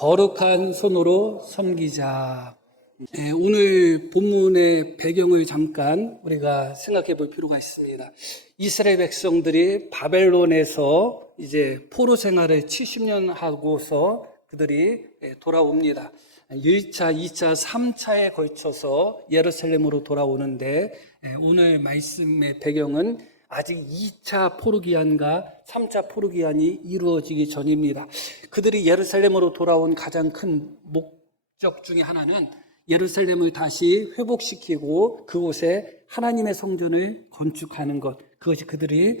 거룩한 손으로 섬기자. 오늘 본문의 배경을 잠깐 우리가 생각해 볼 필요가 있습니다. 이스라엘 백성들이 바벨론에서 이제 포로 생활을 70년 하고서 그들이 돌아옵니다. 1차, 2차, 3차에 걸쳐서 예루살렘으로 돌아오는데 오늘 말씀의 배경은 아직 2차 포로기한과 3차 포로기한이 이루어지기 전입니다. 그들이 예루살렘으로 돌아온 가장 큰 목적 중에 하나는 예루살렘을 다시 회복시키고 그곳에 하나님의 성전을 건축하는 것, 그것이 그들이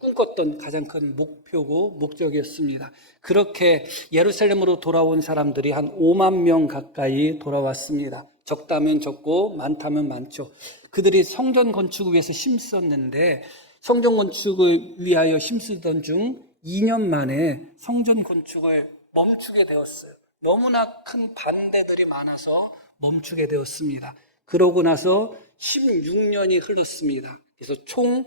꿈꿨던 가장 큰 목표고 목적이었습니다. 그렇게 예루살렘으로 돌아온 사람들이 한 5만 명 가까이 돌아왔습니다. 적다면 적고 많다면 많죠. 그들이 성전 건축을 위해서 힘썼는데 성전 건축을 위하여 힘쓰던 중 2년 만에 성전 건축을 멈추게 되었어요. 너무나 큰 반대들이 많아서 멈추게 되었습니다. 그러고 나서 16년이 흘렀습니다. 그래서 총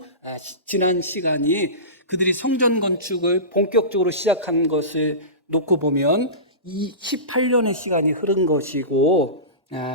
지난 시간이 그들이 성전 건축을 본격적으로 시작한 것을 놓고 보면 이 18년의 시간이 흐른 것이고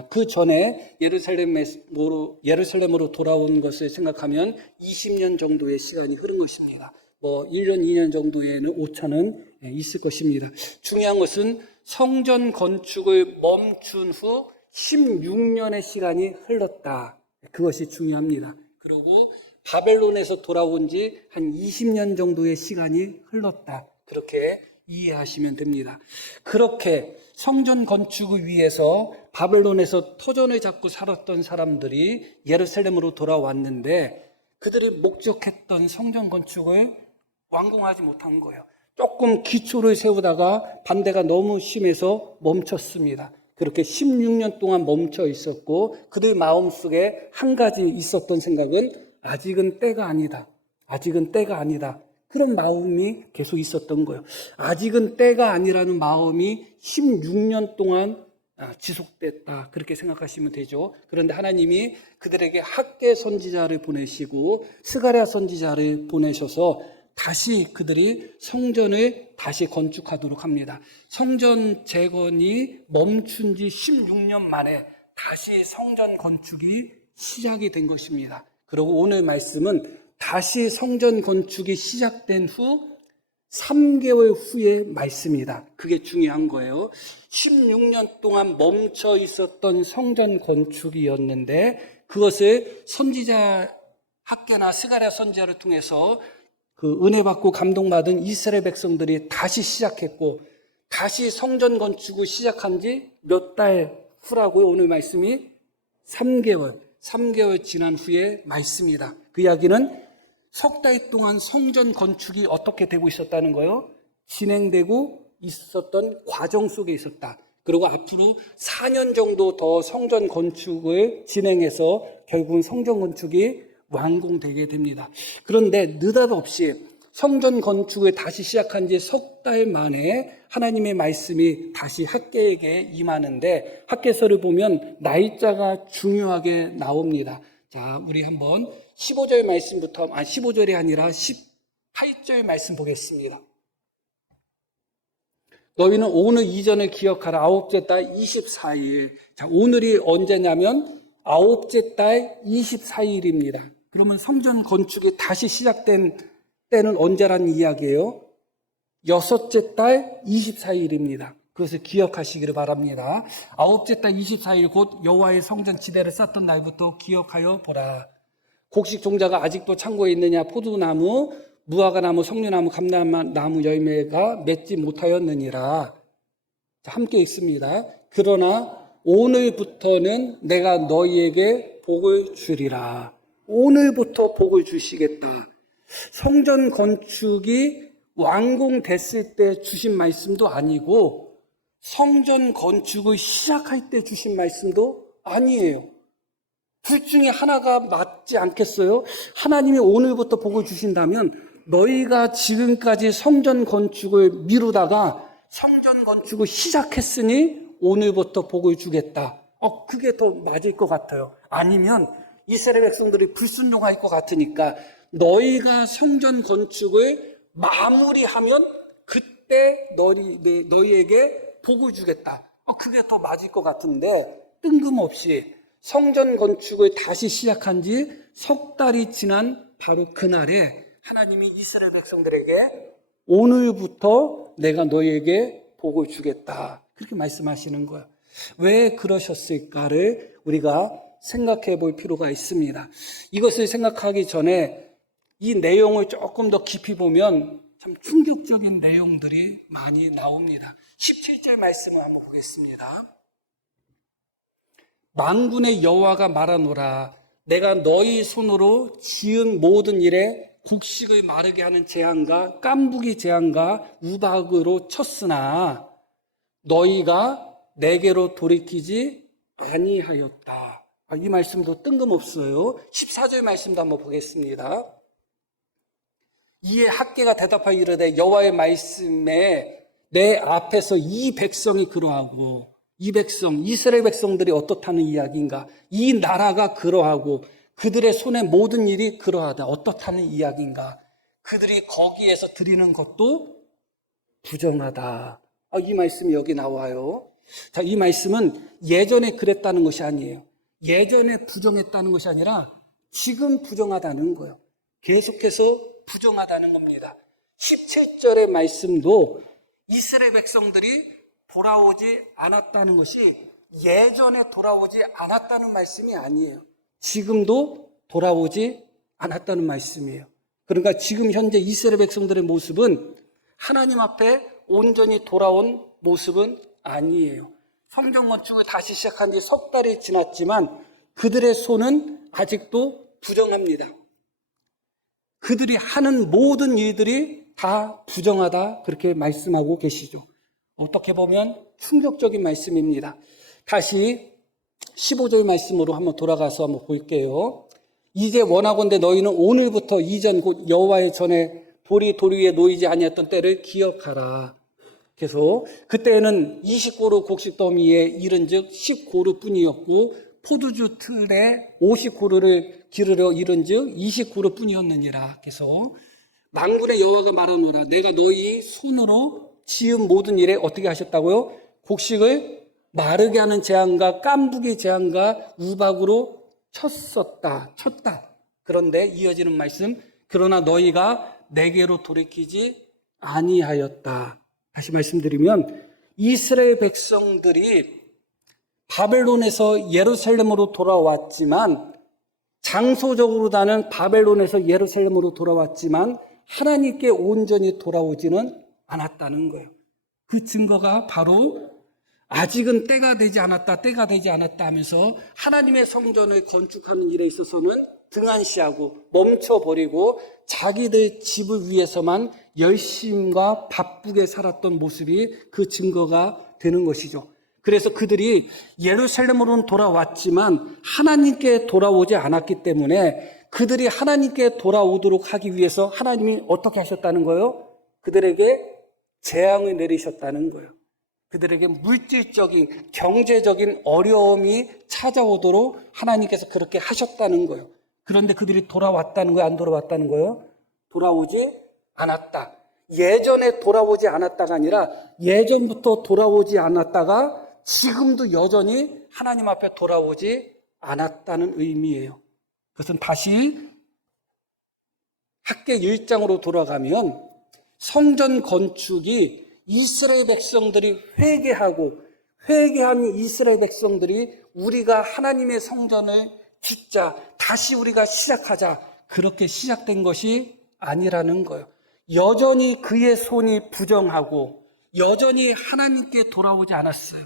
그 전에 예루살렘으로 돌아온 것을 생각하면 20년 정도의 시간이 흐른 것입니다. 1년, 2년 정도에는 오차는 있을 것입니다. 중요한 것은 성전 건축을 멈춘 후 16년의 시간이 흘렀다. 그것이 중요합니다. 그리고 바벨론에서 돌아온 지 한 20년 정도의 시간이 흘렀다. 그렇게 이해하시면 됩니다. 그렇게 성전 건축을 위해서 바벨론에서 터전을 잡고 살았던 사람들이 예루살렘으로 돌아왔는데 그들이 목적했던 성전 건축을 완공하지 못한 거예요. 조금 기초를 세우다가 반대가 너무 심해서 멈췄습니다. 그렇게 16년 동안 멈춰 있었고 그들 마음속에 한 가지 있었던 생각은 아직은 때가 아니다. 아직은 때가 아니다. 그런 마음이 계속 있었던 거예요. 아직은 때가 아니라는 마음이 16년 동안 지속됐다. 그렇게 생각하시면 되죠. 그런데 하나님이 그들에게 학개 선지자를 보내시고 스가랴 선지자를 보내셔서 다시 그들이 성전을 다시 건축하도록 합니다. 성전 재건이 멈춘 지 16년 만에 다시 성전 건축이 시작이 된 것입니다. 그리고 오늘 말씀은 다시 성전 건축이 시작된 후 3개월 후의 말씀이다. 그게 중요한 거예요. 16년 동안 멈춰 있었던 성전 건축이었는데 그것을 선지자 학개나 스가랴 선지자를 통해서 그 은혜 받고 감동받은 이스라엘 백성들이 다시 시작했고 다시 성전 건축을 시작한 지 몇 달 후라고요. 오늘 말씀이 3개월 지난 후의 말씀이다. 그 이야기는 석 달 동안 성전 건축이 어떻게 되고 있었다는 거예요? 진행되고 있었던 과정 속에 있었다. 그리고 앞으로 4년 정도 더 성전 건축을 진행해서 결국은 성전 건축이 완공되게 됩니다. 그런데 느닷없이 성전 건축을 다시 시작한 지 석 달 만에 하나님의 말씀이 다시 학개에게 임하는데 학개서를 보면 날짜가 중요하게 나옵니다. 자, 우리 한번 15절 말씀부터 15절이 아니라 18절 말씀 보겠습니다. 너희는 오늘 이전을 기억하라. 아홉째 달 24일. 자, 오늘이 언제냐면 아홉째 달 24일입니다. 그러면 성전 건축이 다시 시작된 때는 언제라는 이야기예요? 여섯째 달 24일입니다. 그것을 기억하시기를 바랍니다. 아홉째 달 24일 곧 여호와의 성전 지대를 쌓던 날부터 기억하여 보라. 곡식 종자가 아직도 창고에 있느냐? 포도나무, 무화과나무, 석류나무, 감람나무 열매가 맺지 못하였느니라. 함께 읽습니다. 그러나 오늘부터는 내가 너희에게 복을 주리라. 오늘부터 복을 주시겠다. 성전 건축이 완공됐을 때 주신 말씀도 아니고 성전 건축을 시작할 때 주신 말씀도 아니에요. 둘 중에 하나가 맞지 않겠어요? 하나님이 오늘부터 복을 주신다면 너희가 지금까지 성전 건축을 미루다가 성전 건축을 시작했으니 오늘부터 복을 주겠다. 그게 더 맞을 것 같아요. 아니면 이스라엘 백성들이 불순종할 것 같으니까 너희가 성전 건축을 마무리하면 그때 너희에게 복을 주겠다. 그게 더 맞을 것 같은데 뜬금없이 성전 건축을 다시 시작한 지 석 달이 지난 바로 그날에 하나님이 이스라엘 백성들에게 오늘부터 내가 너희에게 복을 주겠다. 그렇게 말씀하시는 거예요. 왜 그러셨을까를 우리가 생각해 볼 필요가 있습니다. 이것을 생각하기 전에 이 내용을 조금 더 깊이 보면 참 충격적인 내용들이 많이 나옵니다. 17절 말씀을 한번 보겠습니다. 만군의 여호와가 말하노라 내가 너희 손으로 지은 모든 일에 곡식을 마르게 하는 재앙과 깐부기 재앙과 우박으로 쳤으나 너희가 내게로 돌이키지 아니하였다. 이 말씀도 뜬금없어요. 14절 말씀도 한번 보겠습니다. 이에 학개가 대답하여 이르되 여호와의 말씀에 내 앞에서 이 백성이 그러하고 이 백성, 이스라엘 백성들이 어떻다는 이야기인가? 이 나라가 그러하고 그들의 손의 모든 일이 그러하다. 어떻다는 이야기인가? 그들이 거기에서 드리는 것도 부정하다. 이 말씀이 여기 나와요. 자, 이 말씀은 예전에 그랬다는 것이 아니에요. 예전에 부정했다는 것이 아니라 지금 부정하다는 거예요. 계속해서 부정하다는 겁니다. 17절의 말씀도 이스라엘 백성들이 돌아오지 않았다는 것이 예전에 돌아오지 않았다는 말씀이 아니에요. 지금도 돌아오지 않았다는 말씀이에요. 그러니까 지금 현재 이스라엘 백성들의 모습은 하나님 앞에 온전히 돌아온 모습은 아니에요. 성전 건축을 다시 시작한 지 석 달이 지났지만 그들의 손은 아직도 부정합니다. 그들이 하는 모든 일들이 다 부정하다 그렇게 말씀하고 계시죠. 어떻게 보면 충격적인 말씀입니다. 다시 15절 말씀으로 한번 돌아가서 한번 볼게요. 이제 원하건대 너희는 오늘부터 이전 곧 여호와의 전에 돌이 돌 위에 놓이지 아니했던 때를 기억하라. 그래서 그때에는 20고루 곡식 더미에 이른즉 10고루 뿐이었고 포도주 틀에 50고루를 기르려 이른즉 20고루 뿐이었느니라. 그래서 만군의 여호와가 말하노라 내가 너희 손으로 지은 모든 일에 어떻게 하셨다고요? 곡식을 마르게 하는 재앙과 깐부기 재앙과 우박으로 쳤다. 그런데 이어지는 말씀 그러나 너희가 내게로 돌이키지 아니하였다. 다시 말씀드리면 이스라엘 백성들이 바벨론에서 예루살렘으로 돌아왔지만 장소적으로는 바벨론에서 예루살렘으로 돌아왔지만 하나님께 온전히 돌아오지는 않았다는 거예요. 그 증거가 바로 아직은 때가 되지 않았다 하면서 하나님의 성전을 건축하는 일에 있어서는 등한시하고 멈춰버리고 자기들 집을 위해서만 열심과 바쁘게 살았던 모습이 그 증거가 되는 것이죠. 그래서 그들이 예루살렘으로는 돌아왔지만 하나님께 돌아오지 않았기 때문에 그들이 하나님께 돌아오도록 하기 위해서 하나님이 어떻게 하셨다는 거예요? 그들에게 재앙을 내리셨다는 거예요. 그들에게 물질적인, 경제적인 어려움이 찾아오도록 하나님께서 그렇게 하셨다는 거예요. 그런데 그들이 돌아왔다는 거예요? 안 돌아왔다는 거예요? 돌아오지 않았다. 예전에 돌아오지 않았다가 아니라 예전부터 돌아오지 않았다가 지금도 여전히 하나님 앞에 돌아오지 않았다는 의미예요. 그것은 다시 학개 1장으로 돌아가면 성전 건축이 이스라엘 백성들이 회개한 이스라엘 백성들이 우리가 하나님의 성전을 짓자, 다시 우리가 시작하자, 그렇게 시작된 것이 아니라는 거예요. 여전히 그의 손이 부정하고 여전히 하나님께 돌아오지 않았어요.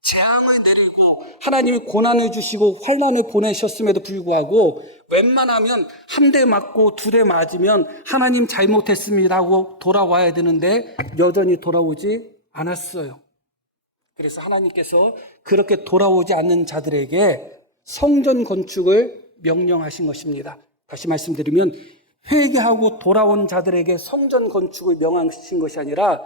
재앙을 내리고 하나님이 고난을 주시고 환난을 보내셨음에도 불구하고 웬만하면 한 대 맞고 두 대 맞으면 하나님 잘못했습니다 하고 돌아와야 되는데 여전히 돌아오지 않았어요. 그래서 하나님께서 그렇게 돌아오지 않는 자들에게 성전 건축을 명령하신 것입니다. 다시 말씀드리면 회개하고 돌아온 자들에게 성전 건축을 명하신 것이 아니라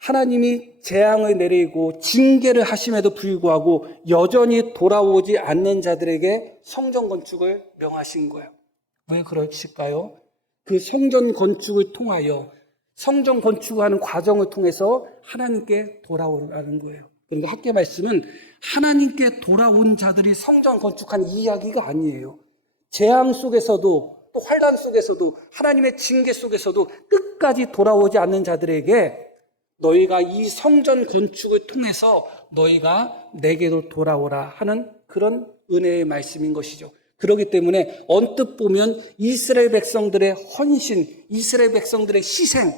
하나님이 재앙을 내리고 징계를 하심에도 불구하고 여전히 돌아오지 않는 자들에게 성전 건축을 명하신 거예요. 왜 그러실까요? 그 성전 건축을 통하여 성전 건축하는 과정을 통해서 하나님께 돌아오라는 거예요. 그러니까 학계 말씀은 하나님께 돌아온 자들이 성전 건축한 이야기가 아니에요. 재앙 속에서도 또 환난 속에서도 하나님의 징계 속에서도 끝까지 돌아오지 않는 자들에게 너희가 이 성전 건축을 통해서 너희가 내게로 돌아오라 하는 그런 은혜의 말씀인 것이죠. 그렇기 때문에 언뜻 보면 이스라엘 백성들의 헌신, 이스라엘 백성들의 희생,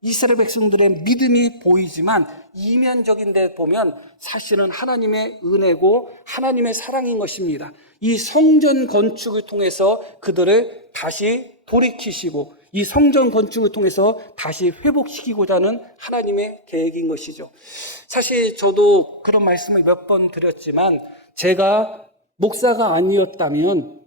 이스라엘 백성들의 믿음이 보이지만 이면적인 데 보면 사실은 하나님의 은혜고 하나님의 사랑인 것입니다. 이 성전 건축을 통해서 그들을 다시 돌이키시고 이 성전 건축을 통해서 다시 회복시키고자 하는 하나님의 계획인 것이죠. 사실 저도 그런 말씀을 몇 번 드렸지만 제가 목사가 아니었다면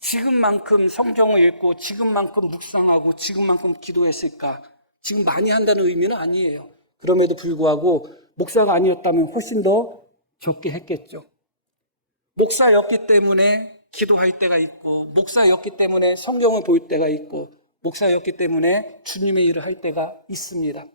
지금만큼 성경을 읽고 지금만큼 묵상하고 지금만큼 기도했을까? 지금 많이 한다는 의미는 아니에요. 그럼에도 불구하고 목사가 아니었다면 훨씬 더 적게 했겠죠. 목사였기 때문에 기도할 때가 있고 목사였기 때문에 성경을 볼 때가 있고 목사였기 때문에 주님의 일을 할 때가 있습니다.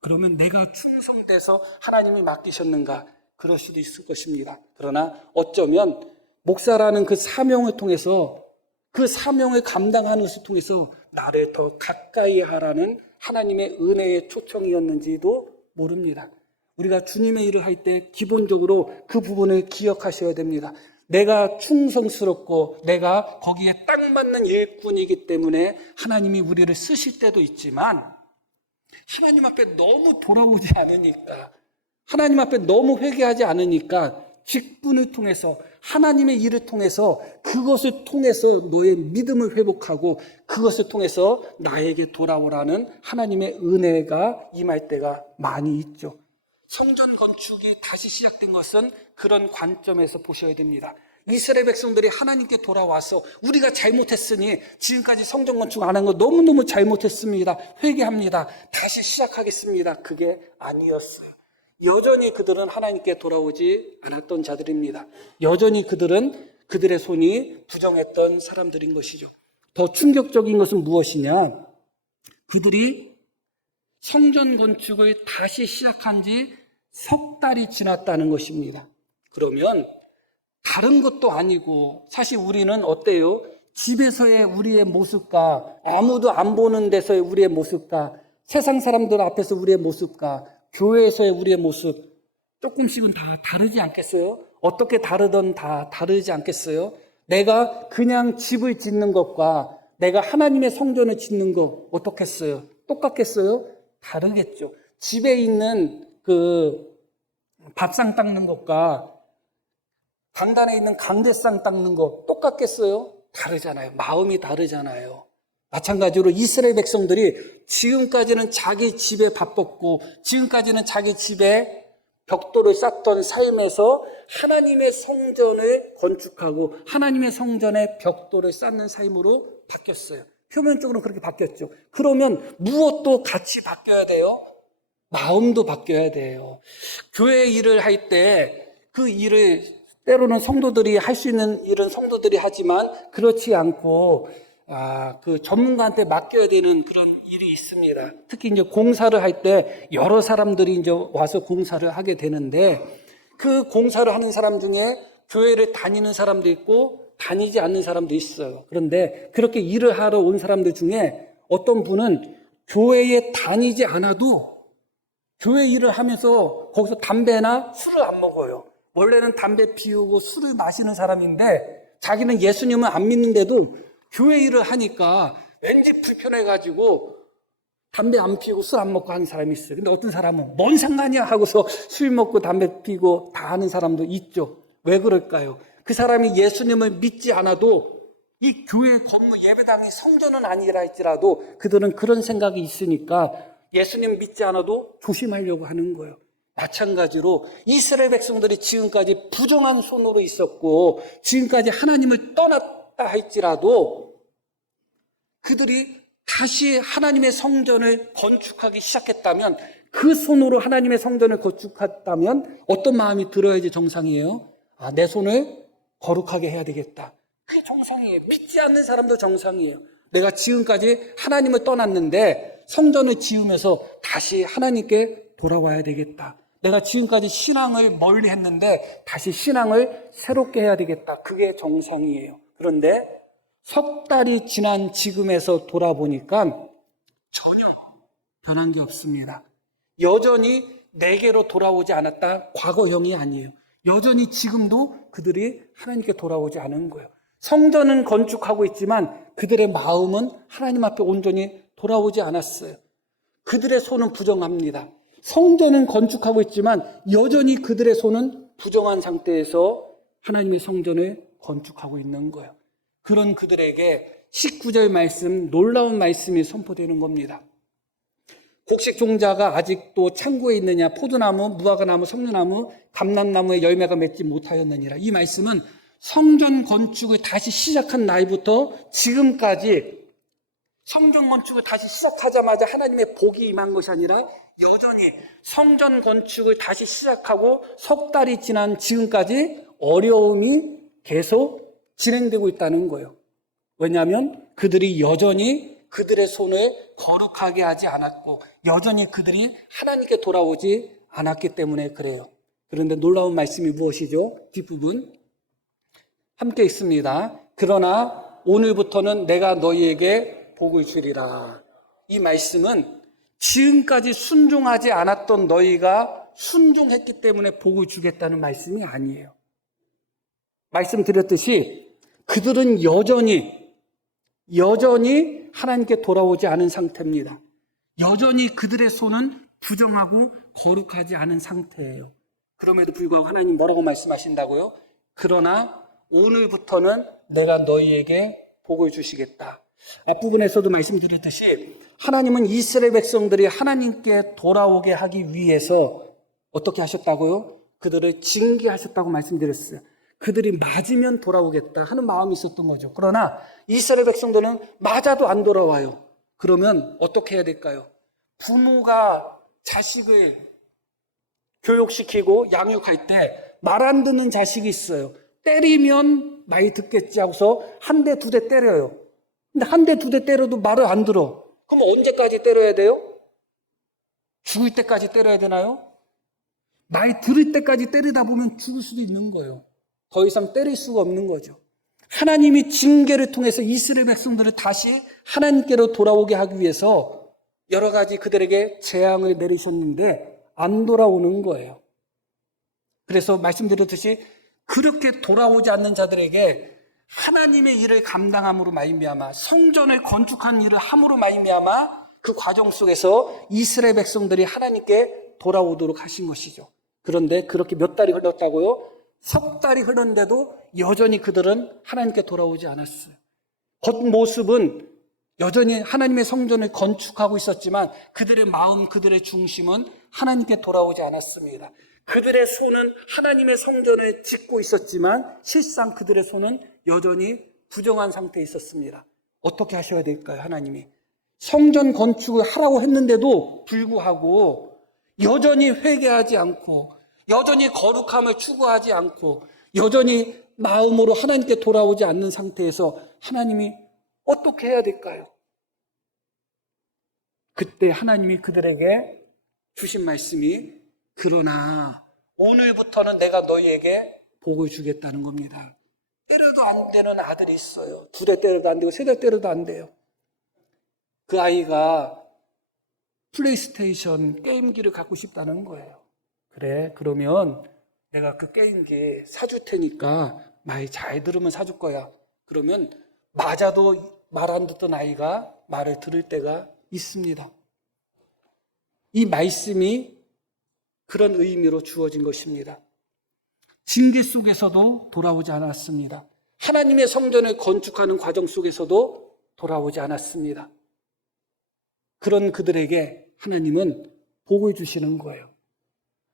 그러면 내가 충성돼서 하나님이 맡기셨는가? 그럴 수도 있을 것입니다. 그러나 어쩌면 목사라는 그 사명을 통해서 그 사명을 감당하는 것을 통해서 나를 더 가까이 하라는 하나님의 은혜의 초청이었는지도 모릅니다. 우리가 주님의 일을 할 때 기본적으로 그 부분을 기억하셔야 됩니다. 내가 충성스럽고 내가 거기에 딱 맞는 일꾼이기 때문에 하나님이 우리를 쓰실 때도 있지만 하나님 앞에 너무 돌아오지 않으니까 하나님 앞에 너무 회개하지 않으니까 직분을 통해서 하나님의 일을 통해서 그것을 통해서 너의 믿음을 회복하고 그것을 통해서 나에게 돌아오라는 하나님의 은혜가 임할 때가 많이 있죠. 성전 건축이 다시 시작된 것은 그런 관점에서 보셔야 됩니다. 이스라엘 백성들이 하나님께 돌아와서 우리가 잘못했으니 지금까지 성전 건축 안 한 거 너무너무 잘못했습니다. 회개합니다. 다시 시작하겠습니다. 그게 아니었어요. 여전히 그들은 하나님께 돌아오지 않았던 자들입니다. 여전히 그들은 그들의 손이 부정했던 사람들인 것이죠. 더 충격적인 것은 무엇이냐? 그들이 성전 건축을 다시 시작한 지 석 달이 지났다는 것입니다. 그러면 다른 것도 아니고 사실 우리는 어때요? 집에서의 우리의 모습과 아무도 안 보는 데서의 우리의 모습과 세상 사람들 앞에서 우리의 모습과 교회에서의 우리의 모습 조금씩은 다 다르지 않겠어요? 어떻게 다르든 다 다르지 않겠어요? 내가 그냥 집을 짓는 것과 내가 하나님의 성전을 짓는 것 어떻겠어요? 똑같겠어요? 다르겠죠. 집에 있는 그 밥상 닦는 것과 단단에 있는 강대상 닦는 것 똑같겠어요? 다르잖아요. 마음이 다르잖아요. 마찬가지로 이스라엘 백성들이 지금까지는 자기 집에 바빴고 지금까지는 자기 집에 벽돌을 쌓던 삶에서 하나님의 성전을 건축하고 하나님의 성전에 벽돌을 쌓는 삶으로 바뀌었어요. 표면적으로는 그렇게 바뀌었죠. 그러면 무엇도 같이 바뀌어야 돼요? 마음도 바뀌어야 돼요. 교회 일을 할 때 그 일을 때로는 성도들이 할 수 있는 일은 성도들이 하지만 그렇지 않고 그 전문가한테 맡겨야 되는 그런 일이 있습니다. 특히 이제 공사를 할 때 여러 사람들이 이제 와서 공사를 하게 되는데 그 공사를 하는 사람 중에 교회를 다니는 사람도 있고 다니지 않는 사람도 있어요. 그런데 그렇게 일을 하러 온 사람들 중에 어떤 분은 교회에 다니지 않아도 교회 일을 하면서 거기서 담배나 술을 안 먹어요. 원래는 담배 피우고 술을 마시는 사람인데 자기는 예수님을 안 믿는데도 교회 일을 하니까 왠지 불편해가지고 담배 안 피우고 술 안 먹고 하는 사람이 있어요. 근데 어떤 사람은 뭔 상관이야 하고서 술 먹고 담배 피우고 다 하는 사람도 있죠. 왜 그럴까요? 그 사람이 예수님을 믿지 않아도 이 교회 건물 예배당이 성전은 아니라 할지라도 그들은 그런 생각이 있으니까 예수님 믿지 않아도 조심하려고 하는 거예요. 마찬가지로 이스라엘 백성들이 지금까지 부정한 손으로 있었고 지금까지 하나님을 떠났다 할지라도 그들이 다시 하나님의 성전을 건축하기 시작했다면 그 손으로 하나님의 성전을 건축했다면 어떤 마음이 들어야지 정상이에요? 내 손을 거룩하게 해야 되겠다. 그게 정상이에요. 믿지 않는 사람도 정상이에요. 내가 지금까지 하나님을 떠났는데 성전을 지으면서 다시 하나님께 돌아와야 되겠다. 내가 지금까지 신앙을 멀리 했는데 다시 신앙을 새롭게 해야 되겠다. 그게 정상이에요. 그런데 석 달이 지난 지금에서 돌아보니까 전혀 변한 게 없습니다. 여전히 내게로 돌아오지 않았다. 과거형이 아니에요. 여전히 지금도 그들이 하나님께 돌아오지 않은 거예요. 성전은 건축하고 있지만 그들의 마음은 하나님 앞에 온전히 돌아오지 않았어요. 그들의 손은 부정합니다. 성전은 건축하고 있지만 여전히 그들의 손은 부정한 상태에서 하나님의 성전을 건축하고 있는 거예요. 그런 그들에게 19절 말씀, 놀라운 말씀이 선포되는 겁니다. 곡식 종자가 아직도 창고에 있느냐, 포도나무, 무화과나무, 석류나무, 감람나무의 열매가 맺지 못하였느니라. 이 말씀은 성전 건축을 다시 시작한 날부터 지금까지 성전 건축을 다시 시작하자마자 하나님의 복이 임한 것이 아니라 여전히 성전 건축을 다시 시작하고 석 달이 지난 지금까지 어려움이 계속 진행되고 있다는 거예요. 왜냐하면 그들이 여전히 그들의 손을 거룩하게 하지 않았고 여전히 그들이 하나님께 돌아오지 않았기 때문에 그래요. 그런데 놀라운 말씀이 무엇이죠? 뒷부분 함께 읽습니다. 그러나 오늘부터는 내가 너희에게 복을 주리라. 이 말씀은 지금까지 순종하지 않았던 너희가 순종했기 때문에 복을 주겠다는 말씀이 아니에요. 말씀드렸듯이 그들은 여전히 하나님께 돌아오지 않은 상태입니다. 여전히 그들의 손은 부정하고 거룩하지 않은 상태예요. 그럼에도 불구하고 하나님 뭐라고 말씀하신다고요? 그러나 오늘부터는 내가 너희에게 복을 주시겠다. 앞부분에서도 말씀드렸듯이 하나님은 이스라엘 백성들이 하나님께 돌아오게 하기 위해서 어떻게 하셨다고요? 그들을 징계하셨다고 말씀드렸어요. 그들이 맞으면 돌아오겠다 하는 마음이 있었던 거죠. 그러나 이스라엘 백성들은 맞아도 안 돌아와요. 그러면 어떻게 해야 될까요? 부모가 자식을 교육시키고 양육할 때 말 안 듣는 자식이 있어요. 때리면 많이 듣겠지 하고서 한 대, 두 대 때려요. 근데 한 대, 두 대 때려도 말을 안 들어. 그럼 언제까지 때려야 돼요? 죽을 때까지 때려야 되나요? 많이 들을 때까지 때리다 보면 죽을 수도 있는 거예요. 더 이상 때릴 수가 없는 거죠. 하나님이 징계를 통해서 이스라엘 백성들을 다시 하나님께로 돌아오게 하기 위해서 여러 가지 그들에게 재앙을 내리셨는데 안 돌아오는 거예요. 그래서 말씀드렸듯이 그렇게 돌아오지 않는 자들에게 하나님의 일을 감당함으로 말미암아 성전을 건축한 일을 함으로 말미암아 그 과정 속에서 이스라엘 백성들이 하나님께 돌아오도록 하신 것이죠. 그런데 그렇게 몇 달이 흘렀다고요? 석 달이 흘렀는데도 여전히 그들은 하나님께 돌아오지 않았어요. 겉모습은 여전히 하나님의 성전을 건축하고 있었지만 그들의 마음, 그들의 중심은 하나님께 돌아오지 않았습니다. 그들의 손은 하나님의 성전을 짓고 있었지만 실상 그들의 손은 여전히 부정한 상태에 있었습니다. 어떻게 하셔야 될까요? 하나님이 성전 건축을 하라고 했는데도 불구하고 여전히 회개하지 않고 여전히 거룩함을 추구하지 않고 여전히 마음으로 하나님께 돌아오지 않는 상태에서 하나님이 어떻게 해야 될까요? 그때 하나님이 그들에게 주신 말씀이 그러나 오늘부터는 내가 너희에게 복을 주겠다는 겁니다. 때려도 안 되는 아들이 있어요. 두 대 때려도 안 되고 세 대 때려도 안 돼요. 그 아이가 플레이스테이션 게임기를 갖고 싶다는 거예요. 그래, 그러면 내가 그 게임기 사줄 테니까 말 잘 들으면 사줄 거야. 그러면 맞아도 말 안 듣던 아이가 말을 들을 때가 있습니다. 이 말씀이 그런 의미로 주어진 것입니다. 징계 속에서도 돌아오지 않았습니다. 하나님의 성전을 건축하는 과정 속에서도 돌아오지 않았습니다. 그런 그들에게 하나님은 복을 주시는 거예요.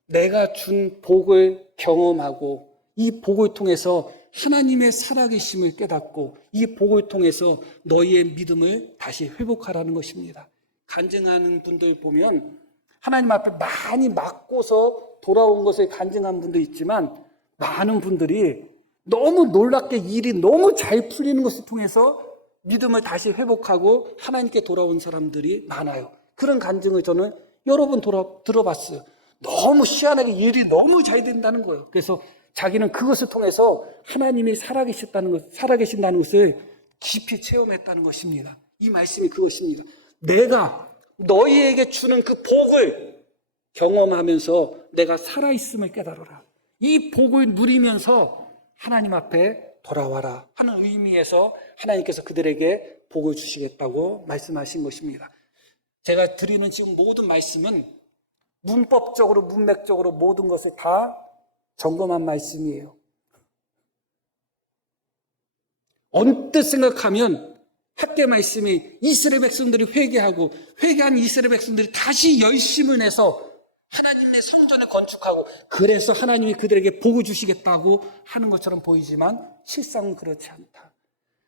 내가 준 복을 경험하고 이 복을 통해서 하나님의 살아계심을 깨닫고 이 복을 통해서 너희의 믿음을 다시 회복하라는 것입니다. 간증하는 분들 보면 하나님 앞에 많이 맞고서 돌아온 것을 간증한 분도 있지만 많은 분들이 너무 놀랍게 일이 너무 잘 풀리는 것을 통해서 믿음을 다시 회복하고 하나님께 돌아온 사람들이 많아요. 그런 간증을 저는 여러 번 들어봤어요. 너무 희한하게 일이 너무 잘 된다는 거예요. 그래서 자기는 그것을 통해서 하나님이 살아계신다는 것을 깊이 체험했다는 것입니다. 이 말씀이 그것입니다. 내가 너희에게 주는 그 복을 경험하면서 내가 살아있음을 깨달아라. 이 복을 누리면서 하나님 앞에 돌아와라 하는 의미에서 하나님께서 그들에게 복을 주시겠다고 말씀하신 것입니다. 제가 드리는 지금 모든 말씀은 문법적으로 문맥적으로 모든 것을 다 점검한 말씀이에요. 언뜻 생각하면 학계 말씀이 이스라엘 백성들이 회개하고 회개한 이스라엘 백성들이 다시 열심을 내서 하나님의 성전을 건축하고 그래서 하나님이 그들에게 복을 주시겠다고 하는 것처럼 보이지만 실상은 그렇지 않다.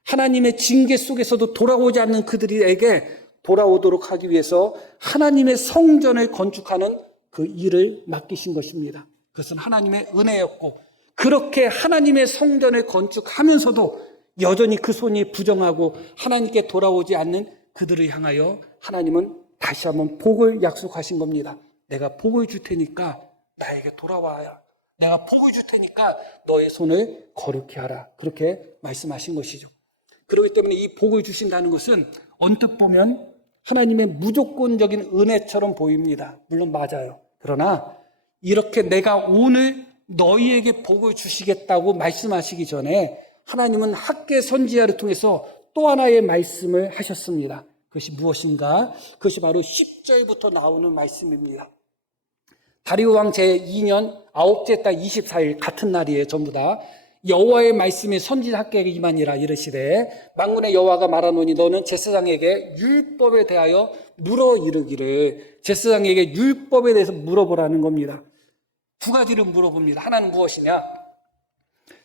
하나님의 징계 속에서도 돌아오지 않는 그들에게 돌아오도록 하기 위해서 하나님의 성전을 건축하는 그 일을 맡기신 것입니다. 그것은 하나님의 은혜였고 그렇게 하나님의 성전을 건축하면서도 여전히 그 손이 부정하고 하나님께 돌아오지 않는 그들을 향하여 하나님은 다시 한번 복을 약속하신 겁니다. 내가 복을 줄 테니까 나에게 돌아와야. 내가 복을 줄 테니까 너의 손을 거룩히 하라. 그렇게 말씀하신 것이죠. 그렇기 때문에 이 복을 주신다는 것은 언뜻 보면 하나님의 무조건적인 은혜처럼 보입니다. 물론 맞아요. 그러나 이렇게 내가 오늘 너희에게 복을 주시겠다고 말씀하시기 전에 하나님은 학계 선지자를 통해서 또 하나의 말씀을 하셨습니다. 그것이 무엇인가? 그것이 바로 10절부터 나오는 말씀입니다. 다리오 왕 제2년 9째 달 24일 같은 날이에요. 전부 다. 여호와의 말씀이 선지자 학계에게 임하니라 이르시되 만군의 여호와가 말하노니 너는 제사장에게 율법에 대하여 물어 이르기를. 제사장에게 율법에 대해서 물어보라는 겁니다. 두 가지를 물어봅니다. 하나는 무엇이냐?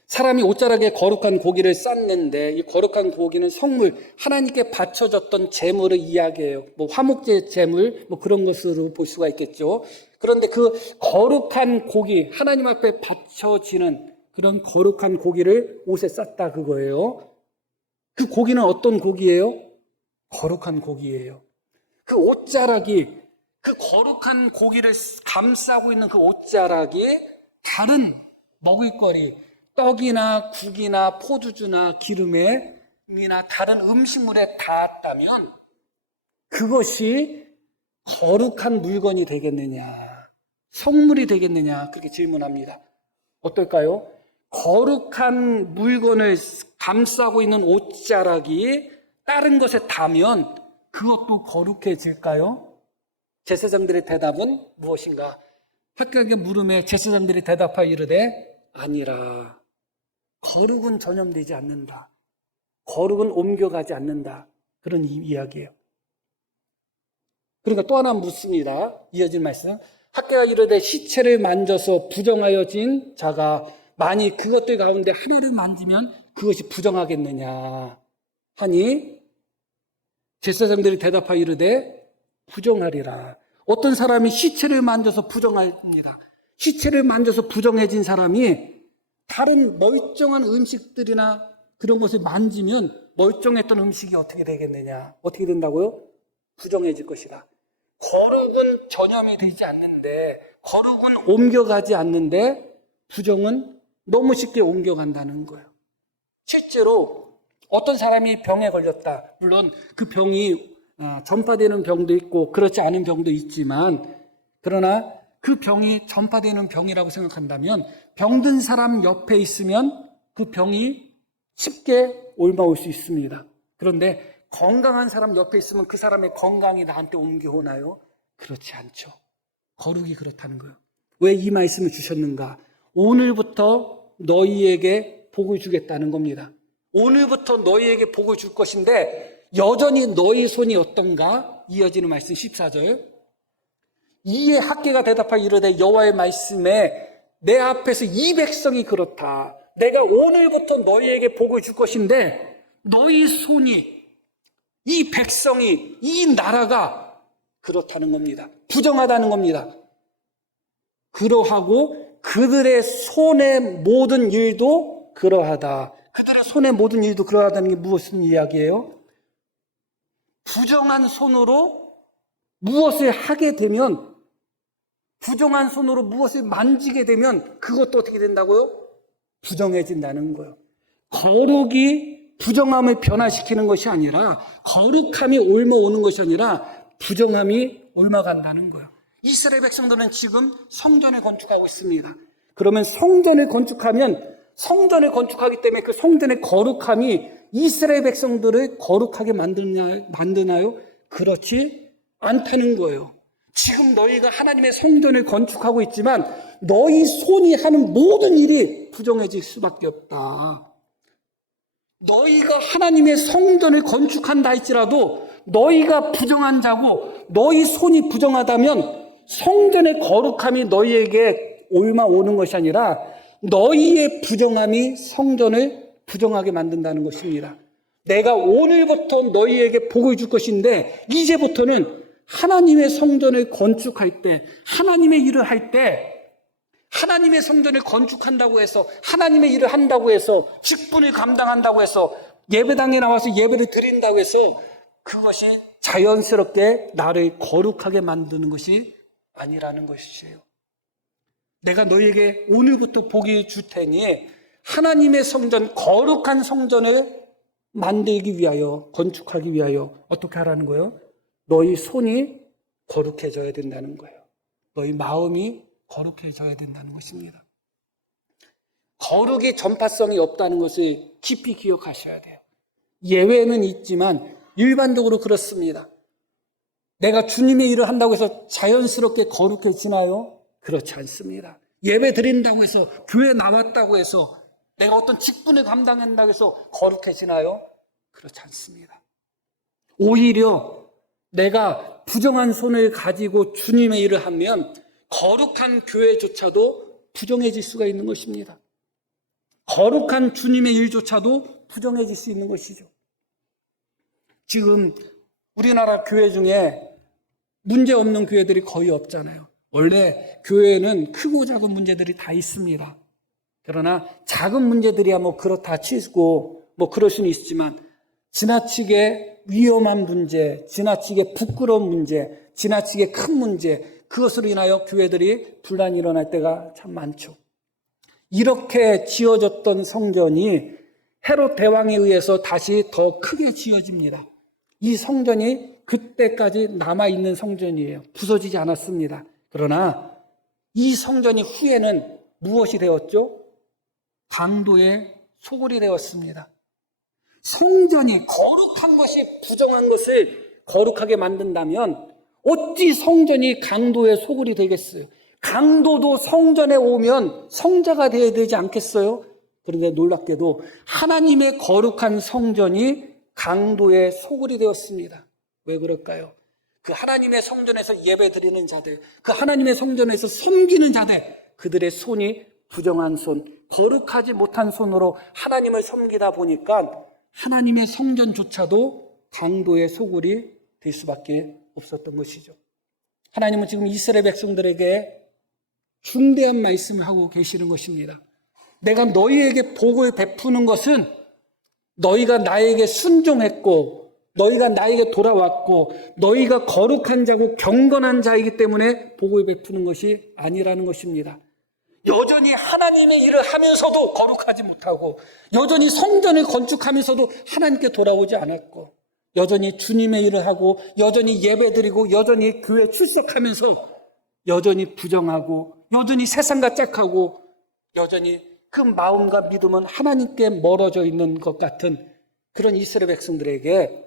사람이 옷자락에 거룩한 고기를 쌓는데 이 거룩한 고기는 성물, 하나님께 바쳐졌던 제물을 이야기해요. 화목제 제물 그런 것으로 볼 수가 있겠죠. 그런데 그 거룩한 고기, 하나님 앞에 바쳐지는 그런 거룩한 고기를 옷에 쌌다 그거예요. 그 고기는 어떤 고기예요? 거룩한 고기예요. 그 옷자락이, 그 거룩한 고기를 감싸고 있는 그 옷자락이 다른 먹을거리, 떡이나 국이나 포도주나 기름이나 다른 음식물에 닿았다면 그것이 거룩한 물건이 되겠느냐, 성물이 되겠느냐, 그렇게 질문합니다. 어떨까요? 거룩한 물건을 감싸고 있는 옷자락이 다른 것에 닿으면 그것도 거룩해질까요? 제사장들의 대답은 무엇인가? 학교의 물음에 제사장들이 대답하여 이르되 아니라. 거룩은 전염되지 않는다. 거룩은 옮겨가지 않는다. 그런 이야기예요. 그러니까 또 하나 묻습니다. 이어진 말씀. 학계가 이르되 시체를 만져서 부정하여진 자가 만일 그것들 가운데 하나를 만지면 그것이 부정하겠느냐 하니 제사장들이 대답하여 이르되 부정하리라. 어떤 사람이 시체를 만져서 부정합니다. 시체를 만져서 부정해진 사람이 다른 멀쩡한 음식들이나 그런 것을 만지면 멀쩡했던 음식이 어떻게 되겠느냐? 어떻게 된다고요? 부정해질 것이다. 거룩은 전염이 되지 않는데, 거룩은 옮겨가지 않는데 부정은 너무 쉽게 옮겨간다는 거예요. 실제로 어떤 사람이 병에 걸렸다. 물론 그 병이 전파되는 병도 있고 그렇지 않은 병도 있지만, 그러나 그 병이 전파되는 병이라고 생각한다면 병든 사람 옆에 있으면 그 병이 쉽게 옮아올 수 있습니다. 그런데 건강한 사람 옆에 있으면 그 사람의 건강이 나한테 옮겨오나요? 그렇지 않죠. 거룩이 그렇다는 거예요. 왜 이 말씀을 주셨는가? 오늘부터 너희에게 복을 주겠다는 겁니다. 오늘부터 너희에게 복을 줄 것인데 여전히 너희 손이 어떤가? 이어지는 말씀 14절. 이에 학계가 대답하여 이르되 여호와의 말씀에 내 앞에서 이 백성이 그렇다. 내가 오늘부터 너희에게 복을 줄 것인데 너희 손이, 이 백성이, 이 나라가 그렇다는 겁니다. 부정하다는 겁니다. 그러하고 그들의 손의 모든 일도 그러하다. 그들의 손의 모든 일도 그러하다는 게 무슨 이야기예요? 부정한 손으로 무엇을 하게 되면, 부정한 손으로 무엇을 만지게 되면 그것도 어떻게 된다고요? 부정해진다는 거예요. 거룩이 부정함을 변화시키는 것이 아니라, 거룩함이 옮아오는 것이 아니라 부정함이 옮아간다는 거예요. 이스라엘 백성들은 지금 성전을 건축하고 있습니다. 그러면 성전을 건축하기 때문에 그 성전의 거룩함이 이스라엘 백성들을 거룩하게 만드나요? 그렇지 않다는 거예요. 지금 너희가 하나님의 성전을 건축하고 있지만 너희 손이 하는 모든 일이 부정해질 수밖에 없다. 너희가 하나님의 성전을 건축한다 할지라도 너희가 부정한 자고 너희 손이 부정하다면 성전의 거룩함이 너희에게 옮아오는 것이 아니라 너희의 부정함이 성전을 부정하게 만든다는 것입니다. 내가 오늘부터 너희에게 복을 줄 것인데 이제부터는 하나님의 성전을 건축할 때, 하나님의 일을 할 때, 하나님의 성전을 건축한다고 해서, 하나님의 일을 한다고 해서, 직분을 감당한다고 해서, 예배당에 나와서 예배를 드린다고 해서 그것이 자연스럽게 나를 거룩하게 만드는 것이 아니라는 것이에요. 내가 너희에게 오늘부터 복이 줄 테니 하나님의 성전, 거룩한 성전을 만들기 위하여, 건축하기 위하여 어떻게 하라는 거예요? 너희 손이 거룩해져야 된다는 거예요. 너희 마음이 거룩해져야 된다는 것입니다. 거룩의 전파성이 없다는 것을 깊이 기억하셔야 돼요. 예외는 있지만 일반적으로 그렇습니다. 내가 주님의 일을 한다고 해서 자연스럽게 거룩해지나요? 그렇지 않습니다. 예배 드린다고 해서, 교회 나왔다고 해서, 내가 어떤 직분을 감당한다고 해서 거룩해지나요? 그렇지 않습니다. 오히려 내가 부정한 손을 가지고 주님의 일을 하면 거룩한 교회조차도 부정해질 수가 있는 것입니다. 거룩한 주님의 일조차도 부정해질 수 있는 것이죠. 지금 우리나라 교회 중에 문제 없는 교회들이 거의 없잖아요. 원래 교회에는 크고 작은 문제들이 다 있습니다. 그러나 작은 문제들이야 뭐 그렇다 치고 뭐 그럴 수는 있지만 지나치게 위험한 문제, 지나치게 부끄러운 문제, 지나치게 큰 문제, 그것으로 인하여 교회들이 분란이 일어날 때가 참 많죠. 이렇게 지어졌던 성전이 헤롯 대왕에 의해서 다시 더 크게 지어집니다. 이 성전이 그때까지 남아있는 성전이에요. 부서지지 않았습니다. 그러나 이 성전이 후에는 무엇이 되었죠? 강도의 소굴이 되었습니다. 성전이 거룩한 것이 부정한 것을 거룩하게 만든다면 어찌 성전이 강도의 소굴이 되겠어요? 강도도 성전에 오면 성자가 되어야 되지 않겠어요? 그런데 놀랍게도 하나님의 거룩한 성전이 강도의 소굴이 되었습니다. 왜 그럴까요? 그 하나님의 성전에서 예배드리는 자들, 그 하나님의 성전에서 섬기는 자들, 그들의 손이 부정한 손, 거룩하지 못한 손으로 하나님을 섬기다 보니까 하나님의 성전조차도 강도의 소굴이 될 수밖에 없었던 것이죠. 하나님은 지금 이스라엘 백성들에게 중대한 말씀을 하고 계시는 것입니다. 내가 너희에게 복을 베푸는 것은 너희가 나에게 순종했고 너희가 나에게 돌아왔고 너희가 거룩한 자고 경건한 자이기 때문에 복을 베푸는 것이 아니라는 것입니다. 여전히 하나님의 일을 하면서도 거룩하지 못하고 여전히 성전을 건축하면서도 하나님께 돌아오지 않았고 여전히 주님의 일을 하고 여전히 예배드리고 여전히 교회 출석하면서 여전히 부정하고 여전히 세상과 짝하고 여전히 그 마음과 믿음은 하나님께 멀어져 있는 것 같은 그런 이스라엘 백성들에게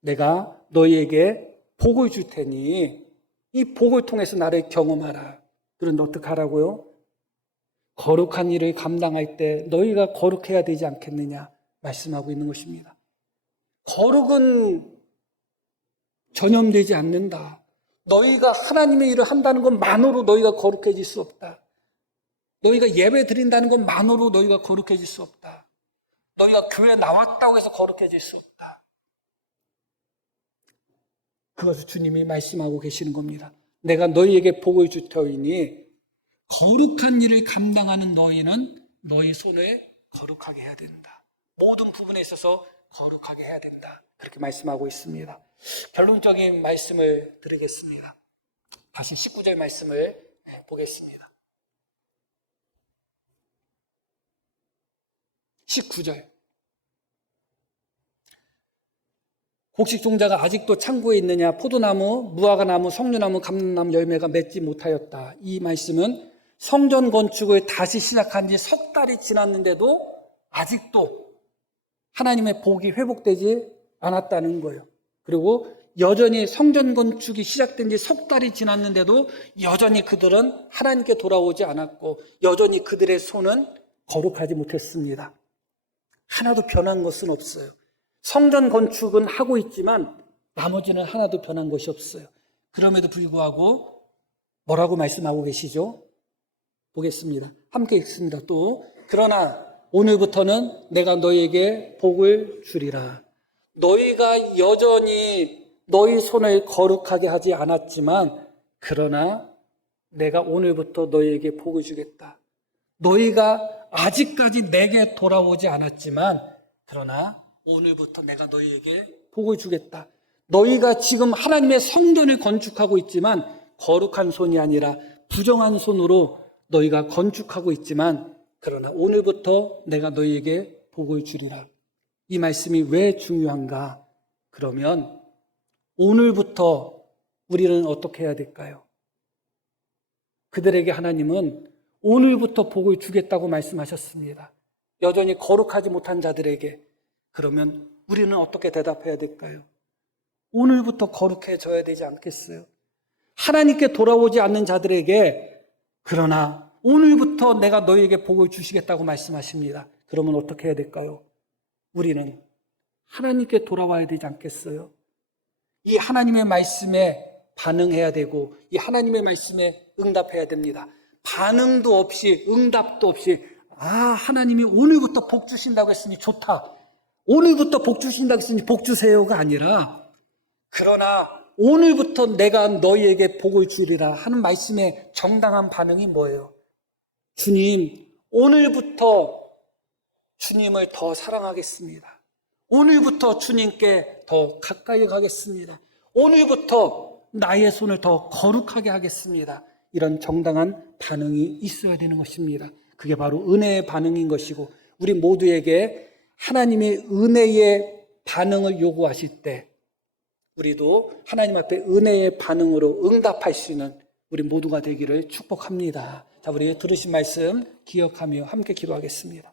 내가 너희에게 복을 줄 테니 이 복을 통해서 나를 경험하라. 그런데 어떻게 하라고요? 거룩한 일을 감당할 때 너희가 거룩해야 되지 않겠느냐 말씀하고 있는 것입니다. 거룩은 전염되지 않는다. 너희가 하나님의 일을 한다는 것만으로 너희가 거룩해질 수 없다. 너희가 예배 드린다는 것만으로 너희가 거룩해질 수 없다. 너희가 교회 나왔다고 해서 거룩해질 수 없다. 그것을 주님이 말씀하고 계시는 겁니다. 내가 너희에게 복을 줄 터이니 거룩한 일을 감당하는 너희는 너희 손을 거룩하게 해야 된다. 모든 부분에 있어서 거룩하게 해야 된다. 그렇게 말씀하고 있습니다. 결론적인 말씀을 드리겠습니다. 다시 19절 말씀을 보겠습니다. 19절. 곡식종자가 아직도 창고에 있느냐? 포도나무, 무화과나무, 석류나무, 감람나무 열매가 맺지 못하였다. 이 말씀은 성전 건축을 다시 시작한 지 석 달이 지났는데도 아직도 하나님의 복이 회복되지 않았다는 거예요. 그리고 여전히 성전 건축이 시작된 지 석 달이 지났는데도 여전히 그들은 하나님께 돌아오지 않았고 여전히 그들의 손은 거룩하지 못했습니다. 하나도 변한 것은 없어요. 성전 건축은 하고 있지만 나머지는 하나도 변한 것이 없어요. 그럼에도 불구하고 뭐라고 말씀하고 계시죠? 보겠습니다. 함께 읽습니다. 또 그러나 오늘부터는 내가 너희에게 복을 주리라. 너희가 여전히 너희 손을 거룩하게 하지 않았지만 그러나 내가 오늘부터 너희에게 복을 주겠다. 너희가 아직까지 내게 돌아오지 않았지만 그러나 오늘부터 내가 너희에게 복을 주겠다. 너희가 지금 하나님의 성전을 건축하고 있지만 거룩한 손이 아니라 부정한 손으로 너희가 건축하고 있지만 그러나 오늘부터 내가 너희에게 복을 주리라. 이 말씀이 왜 중요한가? 그러면 오늘부터 우리는 어떻게 해야 될까요? 그들에게 하나님은 오늘부터 복을 주겠다고 말씀하셨습니다. 여전히 거룩하지 못한 자들에게. 그러면 우리는 어떻게 대답해야 될까요? 오늘부터 거룩해져야 되지 않겠어요? 하나님께 돌아오지 않는 자들에게 그러나 오늘부터 내가 너희에게 복을 주시겠다고 말씀하십니다. 그러면 어떻게 해야 될까요? 우리는 하나님께 돌아와야 되지 않겠어요? 이 하나님의 말씀에 반응해야 되고 이 하나님의 말씀에 응답해야 됩니다. 반응도 없이 응답도 없이 하나님이 오늘부터 복 주신다고 했으니 좋다. 오늘부터 복 주신다고 했으니 복 주세요가 아니라 그러나 오늘부터 내가 너희에게 복을 주리라 하는 말씀의 정당한 반응이 뭐예요? 주님, 오늘부터 주님을 더 사랑하겠습니다. 오늘부터 주님께 더 가까이 가겠습니다. 오늘부터 나의 손을 더 거룩하게 하겠습니다. 이런 정당한 반응이 있어야 되는 것입니다. 그게 바로 은혜의 반응인 것이고 우리 모두에게 하나님의 은혜의 반응을 요구하실 때 우리도 하나님 앞에 은혜의 반응으로 응답할 수 있는 우리 모두가 되기를 축복합니다. 자, 우리 들으신 말씀 기억하며 함께 기도하겠습니다.